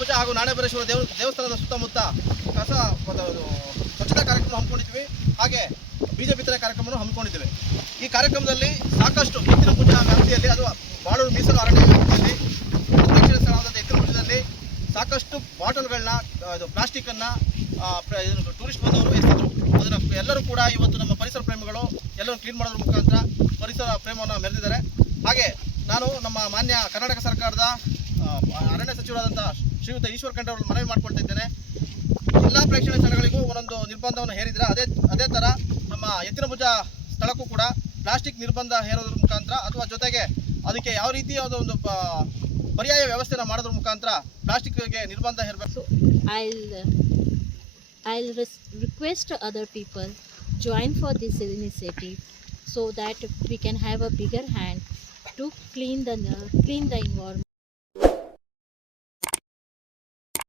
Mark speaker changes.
Speaker 1: ಭುಜ ಹಾಗೂ ನಾಣೇಬರೇಶ್ವರ ದೇವ, ದೇವಸ್ಥಾನದ ಸುತ್ತಮುತ್ತ ಕಸ ಅದು ಸ್ವಚ್ಛತಾ ಕಾರ್ಯಕ್ರಮ ಹಮ್ಮಿಕೊಂಡಿದ್ವಿ. ಹಾಗೆ ಬೀಜ ಬಿತ್ತನೆ ಕಾರ್ಯಕ್ರಮವನ್ನು ಹಮ್ಮಿಕೊಂಡಿದ್ದೇವೆ. ಈ ಕಾರ್ಯಕ್ರಮದಲ್ಲಿ ಸಾಕಷ್ಟು ಎತ್ತಿನ ಭುಜ ವ್ಯಾಪ್ತಿಯಲ್ಲಿ ಅದು ಬಾಳೂರು ಮೀಸಲು ಅರಣ್ಯ ವ್ಯಾಪ್ತಿಯಲ್ಲಿ ಪ್ರೇಕ್ಷಣೀಯ ಸ್ಥಳವಾದ ಎತ್ತಿನ ಭುಜದಲ್ಲಿ ಸಾಕಷ್ಟು ಬಾಟಲ್ಗಳನ್ನ, ಇದು ಪ್ಲಾಸ್ಟಿಕ್ಕನ್ನು ಟೂರಿಸ್ಟ್ ಬಂದವರು ಎತ್ತಿದ್ರು. ಅದನ್ನು ಎಲ್ಲರೂ ಕೂಡ ಇವತ್ತು ನಮ್ಮ ಪರಿಸರ ಪ್ರೇಮಿಗಳು ಎಲ್ಲರೂ ಕ್ಲೀನ್ ಮಾಡೋದ್ರ ಮುಖಾಂತರ ಪರಿಸರ ಪ್ರೇಮವನ್ನು ಮೆರೆದಿದ್ದಾರೆ. ಹಾಗೆ ನಾನು ನಮ್ಮ ಮಾನ್ಯ ಕರ್ನಾಟಕ ಸರ್ಕಾರದ ಸಚಿವರಾದಂಥ ಶ್ರೀಯುತ ಈಶ್ವರ್ ಖಂಡ್ ಅವರು ಮನವಿ ಮಾಡ್ಕೊಳ್ತಾ ಇದ್ದೇನೆ ಎಲ್ಲ ಪ್ರೇಕ್ಷಣೀಯ ಸ್ಥಳಗಳಿಗೂ ಒಂದೊಂದು ನಿರ್ಬಂಧವನ್ನು ಹೇರಿದ್ರೆ ಅದೇ ಅದೇ ಥರ ನಮ್ಮ ಎತ್ತಿನ ಭುಜ ಸ್ಥಳಕ್ಕೂ ಕೂಡ ಪ್ಲಾಸ್ಟಿಕ್ ನಿರ್ಬಂಧ ಹೇರೋದ್ರ ಮುಖಾಂತರ ಅಥವಾ ಜೊತೆಗೆ ಅದಕ್ಕೆ ಯಾವ ರೀತಿಯಾದ ಒಂದು ಪರ್ಯಾಯ ವ್ಯವಸ್ಥೆನ ಮಾಡೋದ್ರ ಮುಖಾಂತರ ಪ್ಲಾಸ್ಟಿಕ್ಗೆ ನಿರ್ಬಂಧ ಹೇರಬೇಕು
Speaker 2: I request other people join for this initiative join for we can that we can have a bigger clean the clean the environment.